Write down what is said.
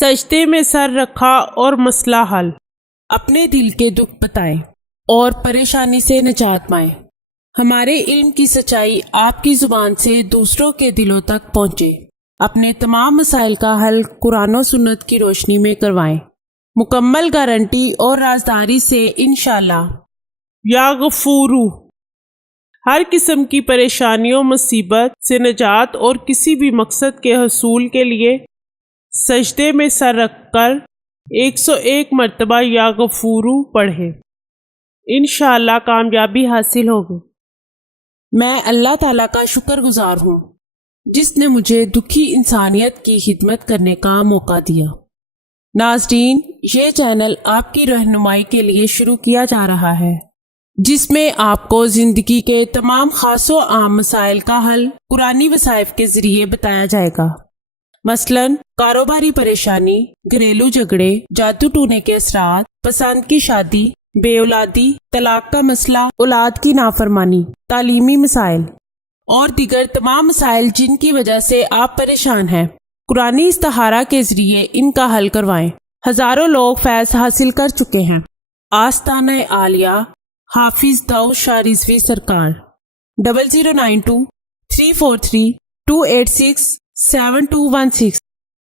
سجدے میں سر رکھا اور مسئلہ حل۔ اپنے دل کے دکھ بتائیں اور پریشانی سے نجات پائیں۔ ہمارے علم کی سچائی آپ کی زبان سے دوسروں کے دلوں تک پہنچے۔ اپنے تمام مسائل کا حل قرآن و سنت کی روشنی میں کروائیں، مکمل گارنٹی اور رازداری سے انشاءاللہ۔ یا غفورو، ہر قسم کی پریشانیوں مصیبت سے نجات اور کسی بھی مقصد کے حصول کے لیے سجدے میں سر رکھ کر 101 مرتبہ یا غفورو پڑھیں، انشاءاللہ کامیابی حاصل ہوگی۔ میں اللہ تعالیٰ کا شکر گزار ہوں جس نے مجھے دکھی انسانیت کی خدمت کرنے کا موقع دیا۔ ناظرین، یہ چینل آپ کی رہنمائی کے لیے شروع کیا جا رہا ہے، جس میں آپ کو زندگی کے تمام خاص و عام مسائل کا حل قرآنی وظائف کے ذریعے بتایا جائے گا۔ مثلاً کاروباری پریشانی، گھریلو جھگڑے، جادو ٹونے کے اثرات، پسند کی شادی، بے اولادی، طلاق کا مسئلہ، اولاد کی نافرمانی، تعلیمی مسائل اور دیگر تمام مسائل جن کی وجہ سے آپ پریشان ہیں، قرآنی استخارہ کے ذریعے ان کا حل کروائیں۔ ہزاروں لوگ فیض حاصل کر چکے ہیں۔ آستانہ عالیہ حافظ داؤد شاہ رضوی سرکار 0092 343 286 7216